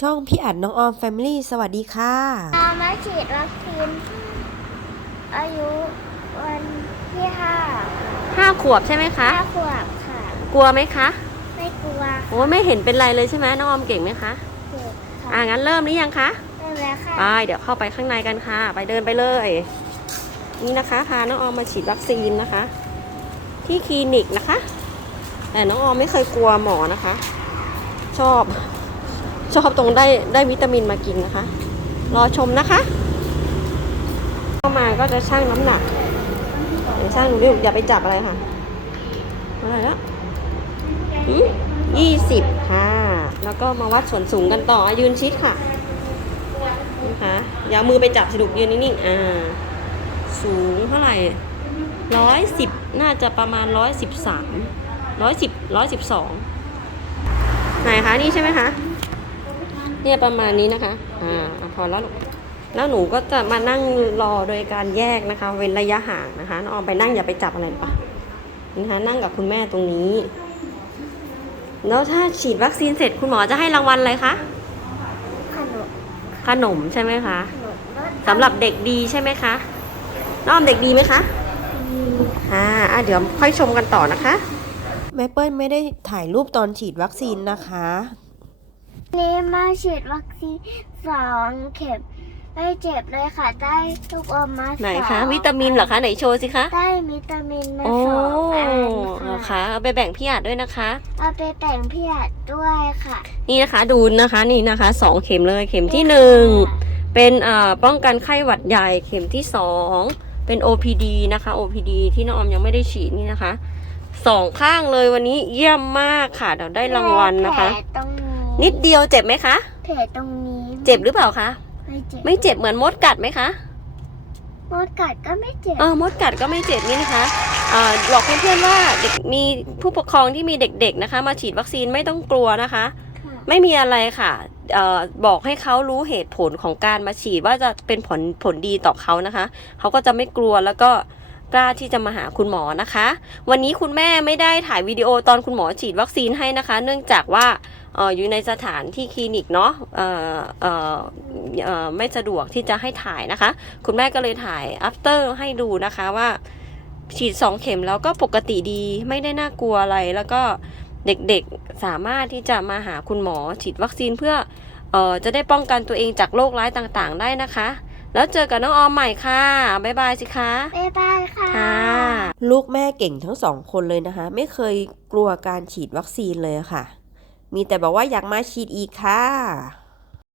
ช่องพี่อัดน้องออมแฟมิลี่สวัสดีค่ะเรามาฉีดวัคซีนอายุวันที่ห้าห้าขวบใช่ไหมคะ ห้าขวบค่ะ กลัวไหมคะ ไม่กลัวโอ้ไม่เห็นเป็นไรเลยใช่ไหมน้องออมเก่งไหมคะเด็กอ่าค่ะงั้นเริ่มหรือยังคะเริ่มแล้วค่ะไปเดี๋ยวเข้าไปข้างในกันค่ะ ไปเดินไปเลย นี่นะคะพาน้องออมมาฉีดวัคซีนนะคะ ที่คลินิกนะคะ แต่น้องออมไม่เคยกลัวหมอนะคะ ชอบ ชอบตรงได้ได้วิตามินมากินนะคะ รอชมนะคะเข้ามาก็จะชั่งน้ำหนักเดี๋ยวช่งหนูดิอย่าไปจับอะไรค่ะอะไรแล้วยี่สิบค่ะ แล้วก็มาวัดส่วนสูงกันต่อยืนชิดค่ะนะคะอย่าเอามือไปจับสนุกยืนนิ่งๆอ่าสูงเท่าไหร่ร้อยสิบน่าจะประมาณร้อยสิบสามร้อยสิบร้อยสิบสองไหนคะ นี่ใช่ไหมคะ เนี่ยประมาณนี้นะคะ อ่าอะพอแล้วลูกแล้วหนูก็จะมานั่งรอโดยการแยกนะคะ เว้นระยะห่างนะคะน้องออมไปนั่งอย่าไปจับอะไรปะนะคะนั่งกับคุณแม่ตรงนี้ แล้วถ้าฉีดวัคซีนเสร็จคุณหมอจะให้รางวัลอะไรคะ ขนม ขนมใช่ไหมคะขนมรสสำหรับเด็กดีใช่ไหมคะน้องออมเด็กดีไหมคะอ่าอะเดี๋ยวค่อยชมกันต่อนะคะแม่เปิ้ลไม่ได้ถ่ายรูปตอนฉีดวัคซีนนะคะ นี่มาฉีดวัคซีนสองเข็มไม่เจ็บเลยค่ะ ได้ลูกอมมาไหนสอคะงวิตามินเหรอคะ ไหนโชว์สิคะ ได้วิตามินมาโอ้สองอันเหรอค่ะคะ เอาไปแบ่งพี่อาจด้วยนะคะเอาไปแต่งพี่อัดด้วยค่ะ นี่นะคะดูนะคะนี่นะคะสองเข็มเลยเข็มที่หนึ่งเป็นเอ่อป้องกันไข้หวัดใหญ่เข็มที่2เป็น OPD นะคะ OPD ที่น้องออมยังไม่ได้ฉีดนี่นะคะสองข้างเลยวันนี้เยี่ยมมากค่ะเดี๋ยวได้รางวัลนะคะแผลตรง นี้นิดเดียวเจ็บไหมคะ แผลตรงนี้เจ็บหรือเปล่าคะ ไม่เจ็บไม่เจ็บเหมือนมดกัดไหมคะ มดกัดก็ไม่เจ็บ เออ มดกัดก็ไม่เจ็บนี่นะคะเอ่อบอกเพื่อนๆว่าเด็กมีผู้ปกครองที่มีเด็กๆนะคะ มาฉีดวัคซีนไม่ต้องกลัวนะคะค่ะไม่มีอะไรค่ะเออบอกให้เขารู้เหตุผลของการมาฉีดว่าจะเป็นผลผลดีต่อเขานะคะ เขาก็จะไม่กลัวแล้วก็กล้าที่จะมาหาคุณหมอนะคะ วันนี้คุณแม่ไม่ได้ถ่ายวิดีโอตอนคุณหมอฉีดวัคซีนให้นะคะ เนื่องจากว่าเอออยู่ในสถานที่คลินิกเนาะเออเออเออไม่สะดวกที่จะให้ถ่ายนะคะ คุณแม่ก็เลยถ่าย after ให้ดูนะคะว่าฉีดสองเข็มแล้วก็ปกติดีไม่ได้น่ากลัวอะไร แล้วก็เด็กๆสามารถที่จะมาหาคุณหมอฉีดวัคซีนเพื่อเออจะได้ป้องกันตัวเองจากโรคร้ายต่างๆ ได้นะคะ แล้วเจอกับน้องออมใหม่ค่ะ บ๊ายบายสิคะบ๊ายบายค่ะค่ะลูกแม่เก่งทั้งสองคนเลยนะคะ ไม่เคยกลัวการฉีดวัคซีนเลยค่ะ มีแต่บอกว่าอยากมาฉีดอีกค่ะ